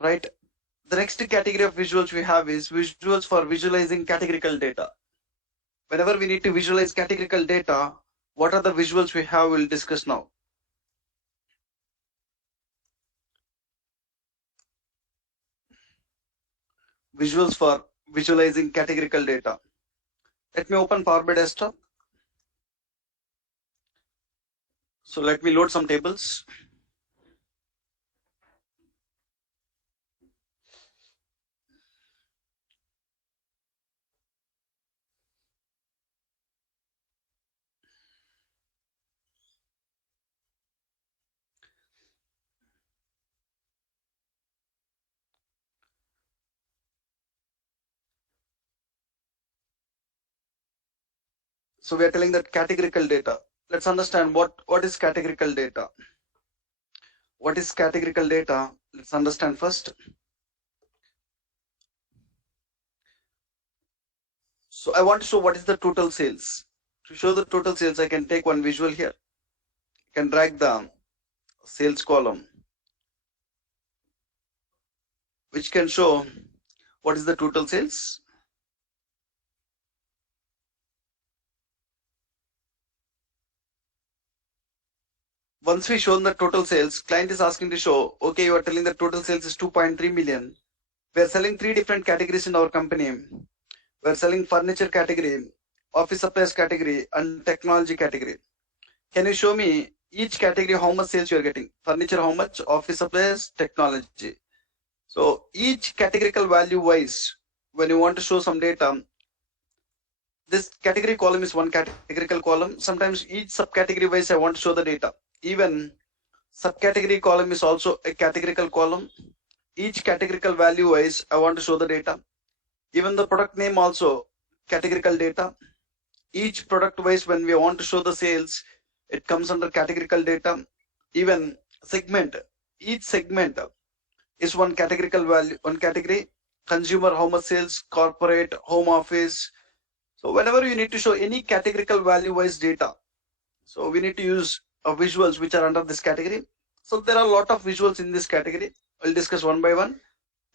right? The next category of visuals we have is visuals for visualizing categorical data. Whenever we need to visualize categorical data, what are the visuals we have, we'll discuss now. Visuals for visualizing categorical data. Let me open Power BI Desktop. So let me load some tables. So we are telling that categorical data. Let's understand what is categorical data. What is categorical data? Let's understand first. So I want to show what is the total sales. To show the total sales, I can take one visual here. I can drag the sales column, which can show what is the total sales. Once we show the total sales, client is asking to show, okay, you are telling the total sales is 2.3 million. We are selling 3 different categories in our company. We are selling furniture category, office supplies category, and technology category. Can you show me each category how much sales you are getting? Furniture how much, office supplies, technology. So each categorical value wise, when you want to show some data, this category column is one categorical column. Sometimes each subcategory wise I want to show the data. Even subcategory column is also a categorical column. Each categorical value wise I want to show the data. Even the product name also categorical data. Each product wise when we want to show the sales, it comes under categorical data. Even segment, each segment is one categorical value, one category. Consumer how much sales, corporate, home office. So whenever you need to show any categorical value wise data, so we need to use visuals which are under this category. So there are a lot of visuals in this category. We'll discuss one by one.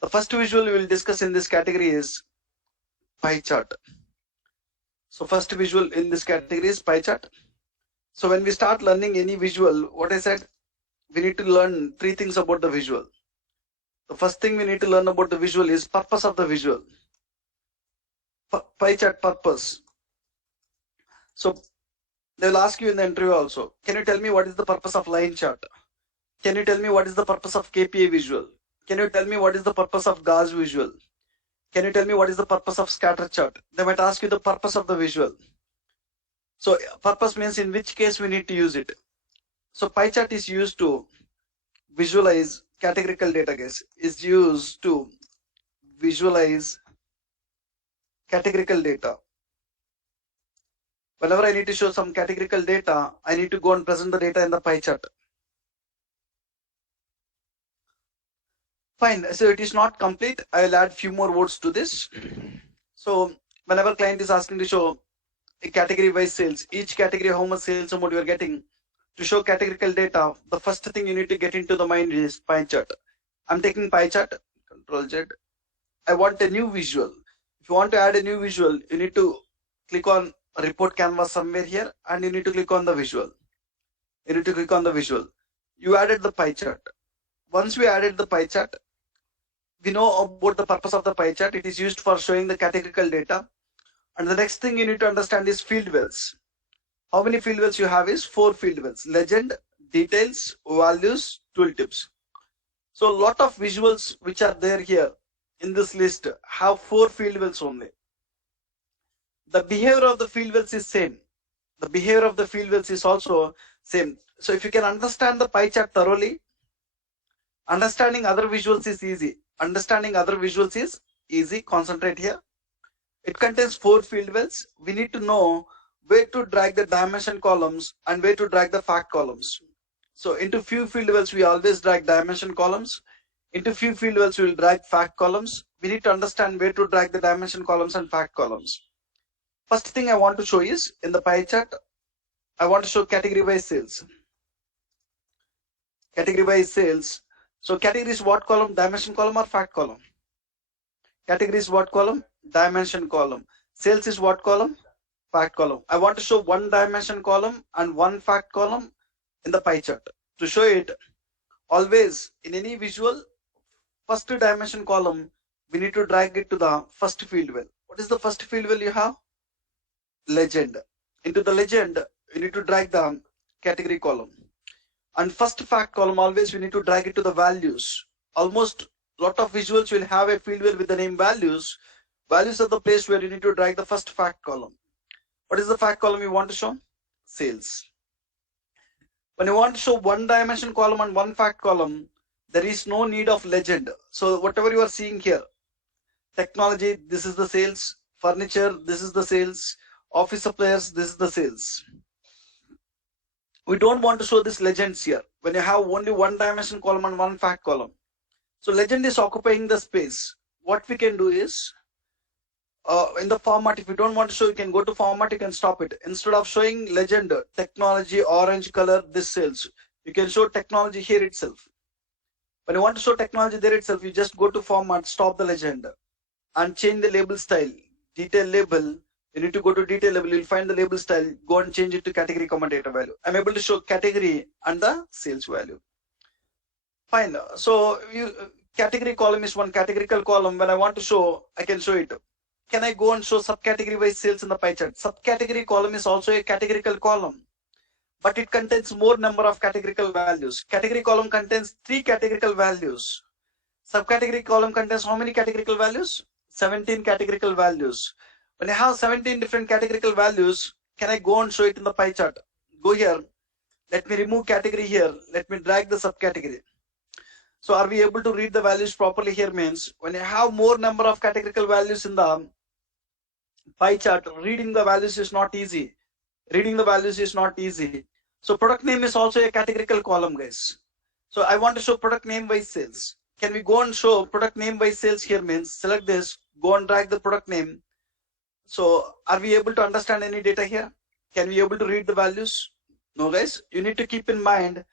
The first visual we will discuss in this category is pie chart. So first visual in this category is pie chart. So when we start learning any visual, what I said, we need to learn 3 things about the visual. The first thing we need to learn about the visual is purpose of the visual. Pie chart purpose. So they will ask you in the interview also, can you tell me what is the purpose of line chart? Can you tell me what is the purpose of KPI visual? Can you tell me what is the purpose of Gauss visual? Can you tell me what is the purpose of scatter chart? They might ask you the purpose of the visual. So purpose means in which case we need to use it. So pie chart is used to visualize categorical data, guys. Is used to visualize categorical data. Whenever I need to show some categorical data, I need to go and present the data in the pie chart. Fine, so it is not complete. I will add few more words to this. So whenever client is asking to show a category wise sales, each category how much sales amount you are getting, to show categorical data, the first thing you need to get into the mind is pie chart. I'm taking pie chart, Control Z. I want a new visual. If you want to add a new visual, you need to click on report canvas somewhere here and you need to click on the visual. You need to click on the visual. You added the pie chart. Once we added the pie chart, we know about the purpose of the pie chart. It is used for showing the categorical data. And the next thing you need to understand is field wells. How many field wells you have is 4 field wells: legend, details, values, tooltips. So a lot of visuals which are there here in this list have 4 field wells only. The behavior of the field wells is same. The behavior of the field wells is also same. So if you can understand the pie chart thoroughly, understanding other visuals is easy. Understanding other visuals is easy. Concentrate here. It contains 4 field wells. We need to know where to drag the dimension columns and where to drag the fact columns. So into few field wells, we always drag dimension columns. Into few field wells, we will drag fact columns. We need to understand where to drag the dimension columns and fact columns. First thing I want to show is in the pie chart, I want to show category wise sales. Category wise sales. So category is what column? Dimension column or fact column? Category is what column? Dimension column. Sales is what column? Fact column. I want to show one dimension column and one fact column in the pie chart. To show it, always in any visual, first dimension column, we need to drag it to the first field well. What is the first field well you have? Legend. Into the legend, you need to drag the category column. And first fact column, always we need to drag it to the values. Almost lot of visuals will have a field well with the name values. Values are the place where you need to drag the first fact column. What is the fact column you want to show? Sales. When you want to show one dimension column and one fact column, there is no need of legend. So whatever you are seeing here, technology, this is the sales. Furniture, this is the sales. Office suppliers, this is the sales. We don't want to show this legends here when you have only one dimension column and one fact column. So legend is occupying the space. What we can do is, in the format, if you don't want to show, you can go to format, you can stop it. Instead of showing legend, technology, orange color, this sales, you can show technology here itself. When you want to show technology there itself, you just go to format, stop the legend and change the label style. Detail label, you need to go to detail label, you'll find the label style, go and change it to category, comma, data value. I'm able to show category and the sales value. Fine. So category column is one categorical column. When I want to show, I can show it. Can I go and show subcategory wise sales in the pie chart? Subcategory column is also a categorical column, but it contains more number of categorical values. Category column contains 3 categorical values. Subcategory column contains how many categorical values? 17 categorical values. When I have 17 different categorical values, can I go and show it in the pie chart? Go here. Let me remove category here. Let me drag the subcategory. So are we able to read the values properly here? Means when you have more number of categorical values in the pie chart, reading the values is not easy. Reading the values is not easy. So product name is also a categorical column, guys. So I want to show product name by sales. Can we go and show product name by sales here? Means select this, go and drag the product name. So are we able to understand any data here? Can we able to read the values? No, guys. You need to keep in mind,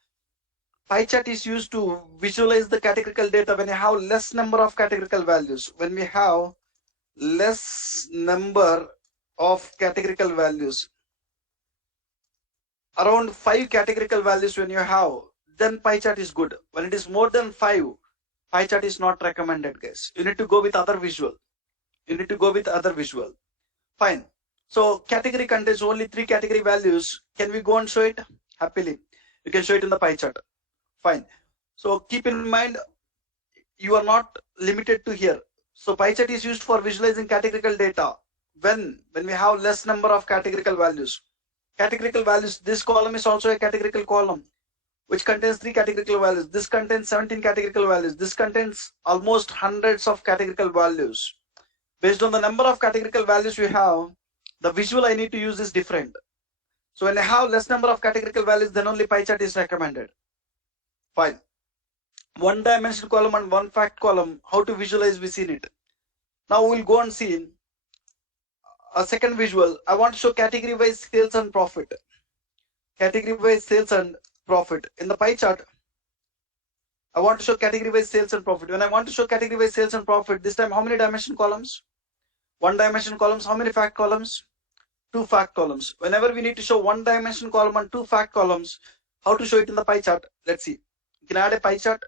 pie chart is used to visualize the categorical data when you have less number of categorical values. When we have less number of categorical values, around 5 categorical values when you have, then pie chart is good. When it is more than 5, pie chart is not recommended, guys. You need to go with other visual. You need to go with other visual. Fine. So category contains only 3 category values. Can we go and show it? Happily. You can show it in the pie chart. Fine. So keep in mind, you are not limited to here. So pie chart is used for visualizing categorical data when we have less number of categorical values. Categorical values, this column is also a categorical column which contains 3 categorical values. This contains 17 categorical values. This contains almost hundreds of categorical values. Based on the number of categorical values we have, the visual I need to use is different. So when I have less number of categorical values, then only pie chart is recommended. Fine. One dimension column and one fact column, how to visualize, we seen it. Now we'll go and see a second visual. I want to show category wise sales and profit. Category wise sales and profit. In the pie chart, I want to show category wise sales and profit. When I want to show category wise sales and profit, this time how many dimension columns? One dimension columns. How many fact columns? 2 fact columns. Whenever we need to show one dimension column and 2 fact columns, how to show it in the pie chart? Let's see. You can add a pie chart.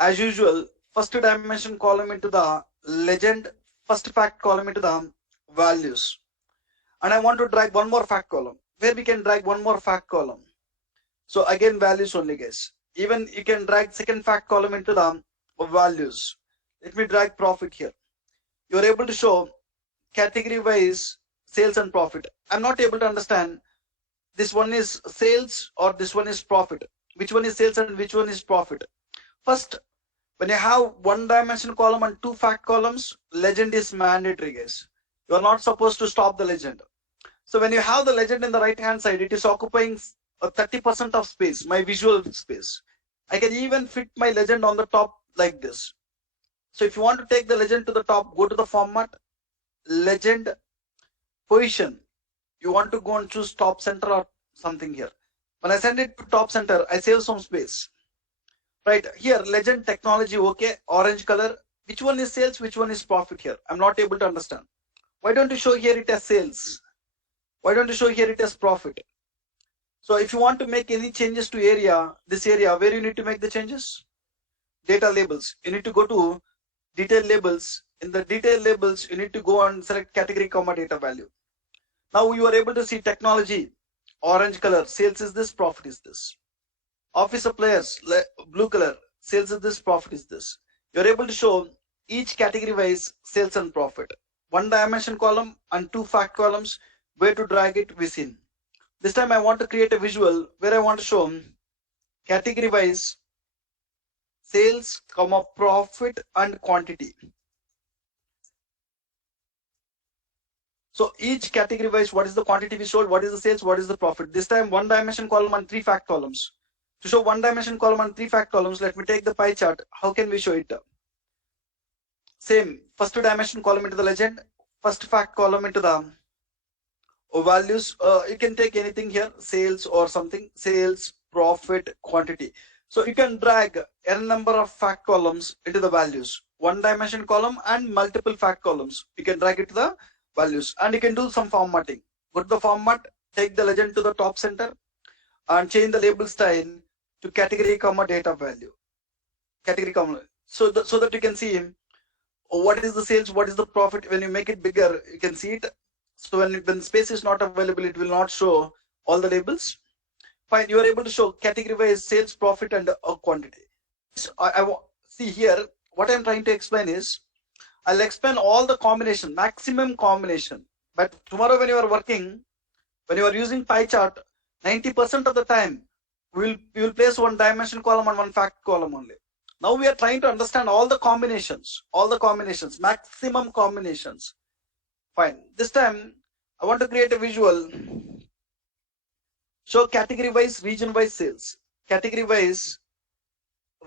As usual, first dimension column into the legend, first fact column into the values. And I want to drag one more fact column. Where we can drag one more fact column. So again, values only, guys. Even you can drag second fact column into the values. Let me drag profit here. You are able to show category wise sales and profit. I'm not able to understand this one is sales or this one is profit. Which one is sales and which one is profit? First, when you have one dimension column and 2 fact columns, legend is mandatory, guys. You are not supposed to stop the legend. So when you have the legend in the right hand side, it is occupying 30% of space, my visual space. I can even fit my legend on the top like this. So if you want to take the legend to the top, go to the format, legend, position. You want to go and choose top, center or something here. When I send it to top center, I save some space. Right here, legend technology, okay, orange color. Which one is sales? Which one is profit here? I'm not able to understand. Why don't you show here it as sales? Why don't you show here it as profit? So if you want to make any changes to area, this area, where you need to make the changes? Data labels. You need to go to detail labels. In the detail labels, you need to go and select category, comma, data value. Now you are able to see technology, orange color, sales is this, profit is this. Office suppliers, blue color, sales is this, profit is this. You're able to show each category wise sales and profit. One dimension column and two fact columns, where to drag it within. This time I want to create a visual where I want to show category wise sales, comma, profit and quantity. So each category wise, what is the quantity we sold, what is the sales, what is the profit. This time one dimension column and three fact columns. To show one dimension column and three fact columns, let me take the pie chart. How can we show it? Same, first dimension column into the legend, first fact column into the values. You can take anything here, sales or something, sales, profit, quantity. So you can drag n number of fact columns into the values, one dimension column and multiple fact columns. You can drag it to the values, and you can do some formatting. Go to the format, take the legend to the top center and change the label style to category, comma, data value. Category, comma, so that you can see what is the sales, what is the profit. When you make it bigger, you can see it. So when space is not available, it will not show all the labels. Fine, you are able to show category wise sales, profit and quantity. So I see here, what I'm trying to explain is, I'll explain all the combination, maximum combination. But tomorrow when you are working, when you are using pie chart, 90% of the time, we will place one dimension column and one fact column only. Now we are trying to understand all the combinations, maximum combinations. Fine. This time, I want to create a visual. Show category wise, region wise sales. Category wise,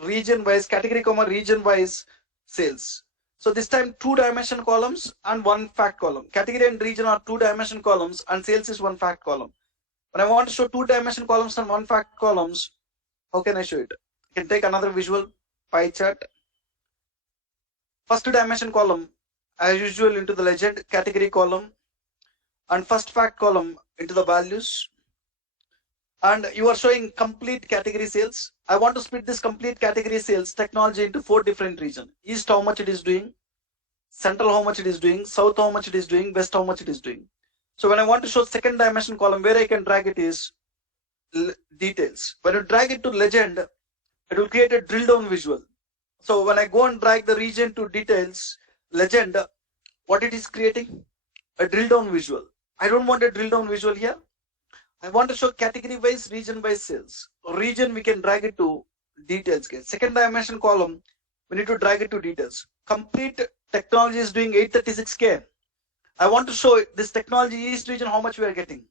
region wise, category, comma, region wise sales. So this time, two dimension columns and one fact column. Category and region are two dimension columns and sales is one fact column. When I want to show two dimension columns and one fact columns, how can I show it? I can take another visual, pie chart. First dimension column, as usual, into the legend, category column, and first fact column into the values. And you are showing complete category sales. I want to split this complete category sales technology into 4 different regions. East, how much it is doing, central, how much it is doing, south, how much it is doing, west, how much it is doing. So when I want to show second dimension column, where I can drag it is details. When you drag it to legend, it will create a drill down visual. So when I go and drag the region to details, legend, what it is creating? A drill down visual. I don't want a drill down visual here. I want to show category wise, region wise sales. Region, we can drag it to details. Second dimension column, we need to drag it to details. Complete technology is doing 836K. I want to show this technology east region how much we are getting.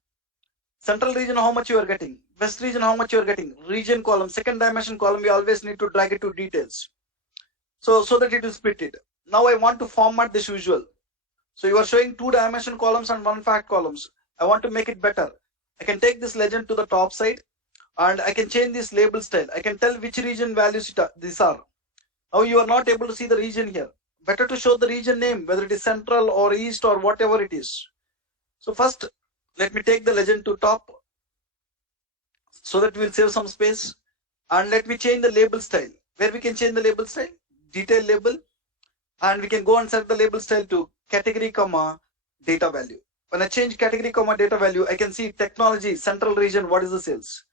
Central region how much you are getting. West region how much you are getting. Region column, second dimension column, we always need to drag it to details. So that it will split it. Now I want to format this visual. So you are showing two dimension columns and one fact columns. I want to make it better. I can take this legend to the top side and I can change this label style. I can tell which region values these are. Now you are not able to see the region here. Better to show the region name, whether it is central or east or whatever it is. So first, let me take the legend to top so that we will save some space. And let me change the label style. Where we can change the label style? Detail label. And we can go and set the label style to category, comma, data value. When I change category, comma, data value, I can see technology, central region, what is the sales?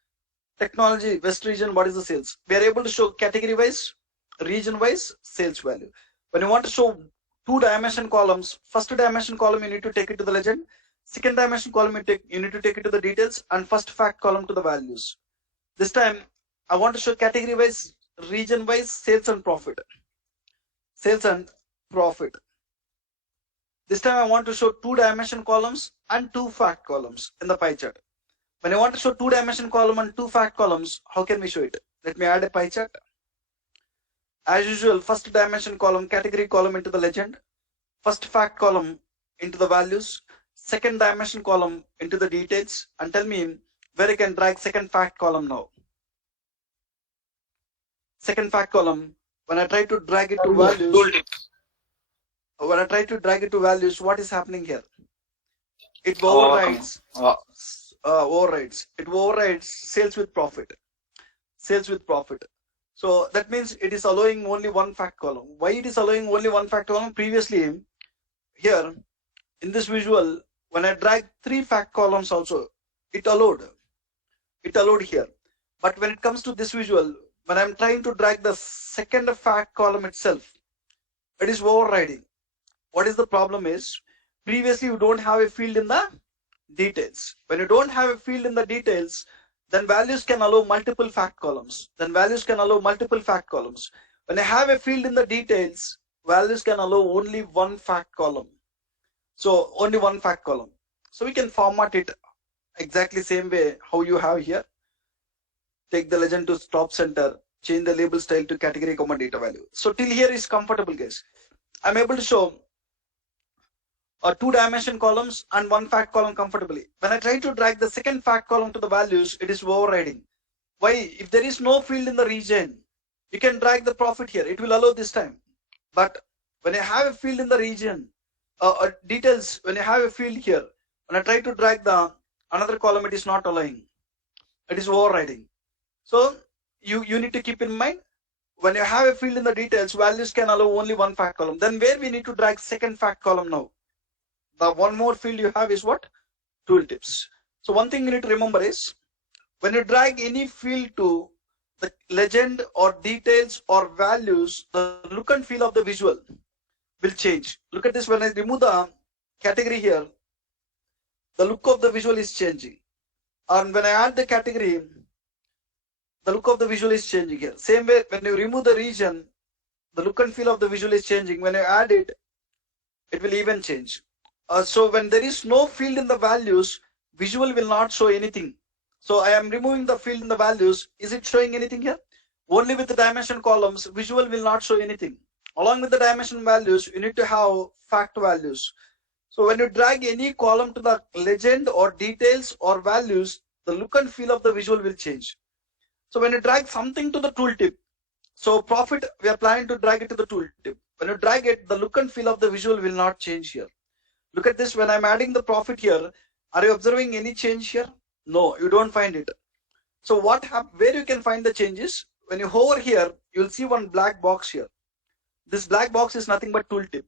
Technology, west region, what is the sales? We are able to show category wise, region wise, sales value. When you want to show two dimension columns, first dimension column, you need to take it to the legend. Second dimension column, you need to take it to the details, and first fact column to the values. This time, I want to show category wise, region wise, sales and profit. Sales and profit. This time I want to show two dimension columns and two fact columns in the pie chart. When I want to show two dimension column and two fact columns, how can we show it? Let me add a pie chart. As usual, first dimension column, category column into the legend, first fact column into the values, second dimension column into the details, and tell me where you can drag second fact column now. Second fact column, when I try to drag it to values, what is happening here? It overrides, it overrides sales with profit. So that means it is allowing only one fact column. Why it is allowing only one fact column? Previously, here in this visual, when I drag 3 fact columns also, it allowed here. But when it comes to this visual, when I'm trying to drag the second fact column itself, it is overriding. What is the problem is, previously you don't have a field in the details. When you don't have a field in the details, then values can allow multiple fact columns. When I have a field in the details, values can allow only one fact column. So only one fact column. So we can format it exactly same way how you have here. Take the legend to top center, change the label style to category, data value. So till here is comfortable, guys. I'm able to show 2-dimension columns and 1 fact column comfortably. When I try to drag the second fact column to the values, it is overriding. Why? If there is no field in the region, you can drag the profit here. It will allow this time. But when I have a field in the region, details, when I have a field here, when I try to drag the another column, it is not allowing. It is overriding. So you need to keep in mind, when you have a field in the details, values can allow only one fact column. Then where we need to drag second fact column now? The one more field you have is what? Tooltips. So one thing you need to remember is, when you drag any field to the legend or details or values, the look and feel of the visual will change. Look at this. When I remove the category here, the look of the visual is changing. And when I add the category, the look of the visual is changing here. Same way, when you remove the region, the look and feel of the visual is changing. When you add it, it will even change. So when there is no field in the values, visual will not show anything. So I am removing the field in the values. Is it showing anything here? Only with the dimension columns, visual will not show anything. Along with the dimension values, you need to have fact values. So when you drag any column to the legend or details or values, the look and feel of the visual will change. So when you drag something to the tooltip, so profit, we are planning to drag it to the tooltip. When you drag it, the look and feel of the visual will not change here. Look at this. When I'm adding the profit here, are you observing any change here? No, you don't find it. So where you can find the changes? When you hover here, you'll see one black box here. This black box is nothing but tooltip.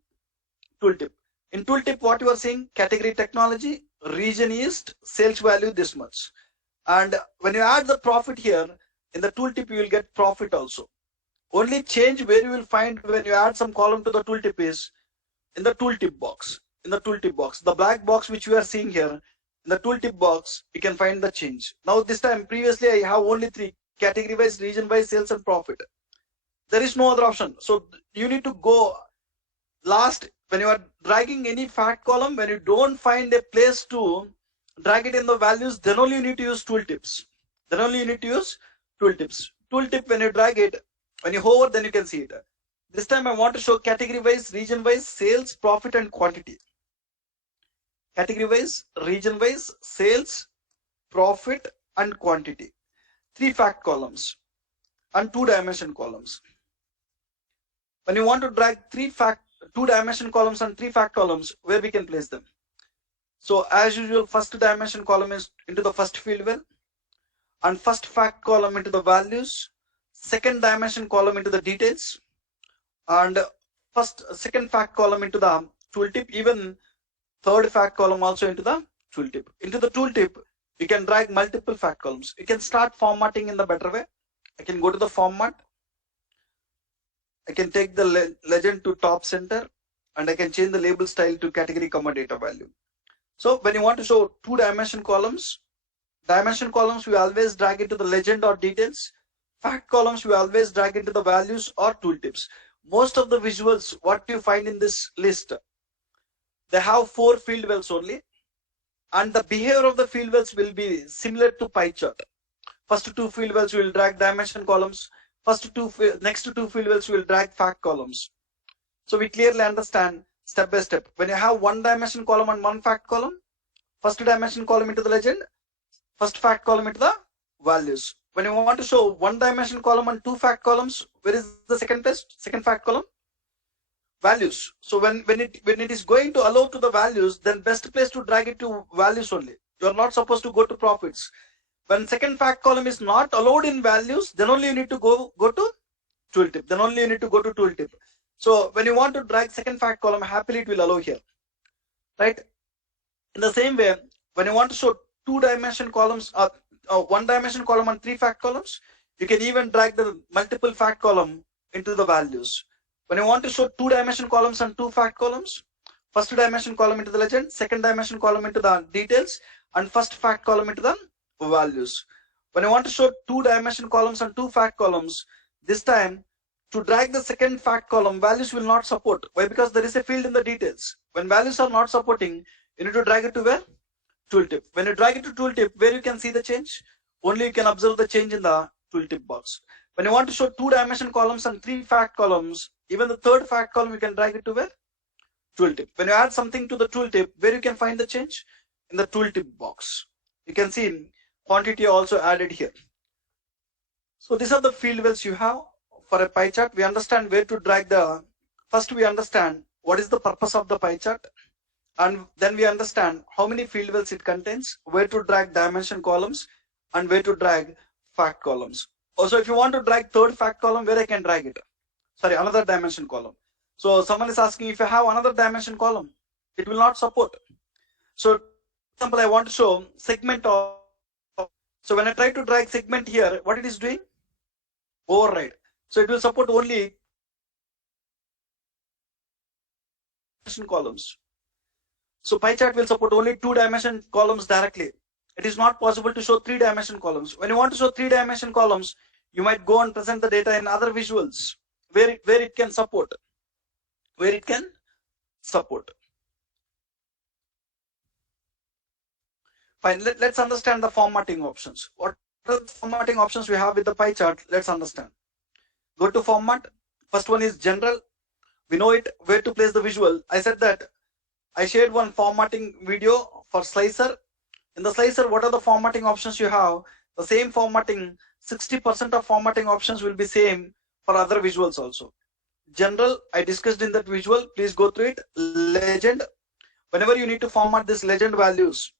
In tooltip, what you are seeing? Category technology, region east, sales value this much. And when you add the profit here, in the tooltip, you will get profit also. Only change where you will find when you add some column to the tooltip is in the tooltip box. The black box which you are seeing here, in the tooltip box, you can find the change. Now this time, previously I have only 3: category wise, region wise, sales and profit. There is no other option. So you need to go last. When you are dragging any fact column, when you don't find a place to drag it in the values, then only you need to use tooltips. Tooltip, when you drag it, when you hover, then you can see it. This time I want to show category wise, region wise, sales, profit and quantity. Category wise, region wise, sales, profit and quantity. 3 fact columns and 2-dimension columns. When you want to drag 2-dimension columns and 3 fact columns, where we can place them? So as usual, first dimension column is into the first field well, and first fact column into the values, second dimension column into the details, and second fact column into the tooltip, even third fact column also into the tooltip. Into the tooltip, you can drag multiple fact columns. You can start formatting in the better way. I can go to the format. I can take the legend to top center, and I can change the label style to category, data value. So when you want to show 2-dimension columns, dimension columns, we always drag into the legend or details. Fact columns, we always drag into the values or tooltips. Most of the visuals, what you find in this list, they have 4 field wells only, and the behavior of the field wells will be similar to pie chart. First 2 field wells will drag dimension columns. Next 2 field wells will drag fact columns. So we clearly understand step by step. When you have 1-dimension column and 1 fact column, first dimension column into the legend, first fact column into the values. When you want to show one dimension column and two fact columns, where is the second fact column? Values. So when it is going to allow to the values, then best place to drag it to values only. You are not supposed to go to profits. When second fact column is not allowed in values, then only you need to go to tooltip. Then only you need to go to tooltip. So when you want to drag second fact column, happily it will allow here, right? In the same way, when you want to show two dimension columns, one dimension column and three fact columns, you can even drag the multiple fact column into the values. When you want to show two dimension columns and two fact columns, first dimension column into the legend, second dimension column into the details, and first fact column into the values. When you want to show two dimension columns and two fact columns, this time to drag the second fact column, values will not support. Why? Because there is a field in the details. When values are not supporting, you need to drag it to where? Tooltip. When you drag it to tooltip, where you can see the change? Only you can observe the change in the tooltip box. When you want to show two dimension columns and three fact columns, even the third fact column, you can drag it to where? Tooltip. When you add something to the tooltip, where you can find the change? In the tooltip box. You can see quantity also added here. So these are the field wells you have for a pie chart. We understand where to drag the, first we understand what is the purpose of the pie chart, and then we understand how many field wells it contains, where to drag dimension columns, and where to drag fact columns. Also, if you want to drag third fact column, where I can drag it? Sorry, another dimension column. So someone is asking, if I have another dimension column, it will not support. So for example, I want to show segment of, so when I try to drag segment here, what it is doing? Override. So it will support only columns. So pie chart will support only two dimension columns directly. It is not possible to show three dimension columns. When you want to show three dimension columns, you might go and present the data in other visuals where it can support. Where it can support. Fine. Let's understand the formatting options. What are the formatting options we have with the pie chart? Let's understand. Go to format. First one is general. We know it. Where to place the visual. I said that I shared one formatting video for slicer. In the slicer, what are the formatting options you have? The same formatting, 60% of formatting options will be same for other visuals also. General, I discussed in that visual. Please go through it. Legend. Whenever you need to format this legend values,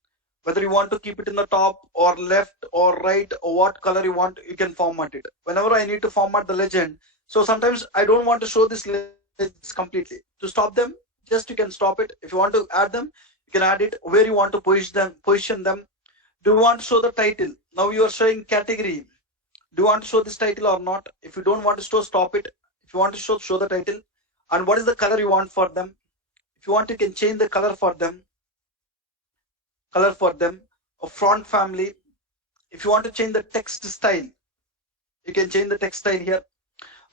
whether you want to keep it in the top or left or right or what color you want, you can format it. Whenever I need to format the legend, so sometimes I don't want to show this legends completely. To stop them, just you can stop it. If you want to add them, you can add it. Where you want to position them. Do you want to show the title? Now you are showing category. Do you want to show this title or not? If you don't want to show, stop it. If you want to show the title. And what is the color you want for them? If you want, you can change the color for them. A font family. If you want to change the text style, you can change the text style here.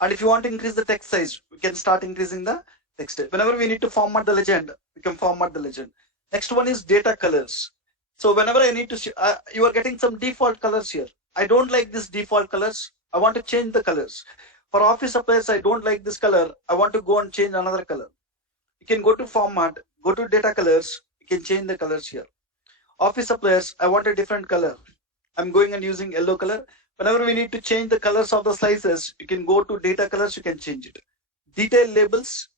And if you want to increase the text size, we can start increasing the text style. Whenever we need to format the legend, we can format the legend. Next one is data colors. So whenever I need to, you are getting some default colors here. I don't like this default colors. I want to change the colors. For office supplies, I don't like this color. I want to go and change another color. You can go to format, go to data colors. You can change the colors here. Office suppliers, I want a different color. I'm going and using yellow color. Whenever we need to change the colors of the slices, you can go to data colors, you can change it. Detail labels,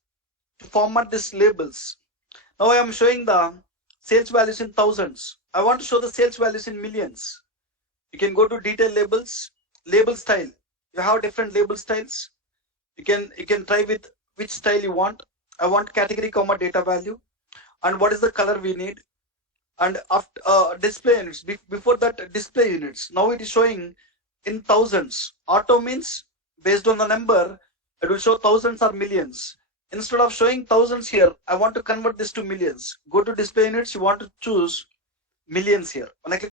to format these labels. Now I am showing the sales values in thousands. I want to show the sales values in millions. You can go to detail labels, label style. You have different label styles. You can try with which style you want. I want category, data value. And what is the color we need? And after display units, before that display units, now it is showing in thousands. Auto means based on the number, it will show thousands or millions. Instead of showing thousands here, I want to convert this to millions. Go to display units, you want to choose millions here. When I click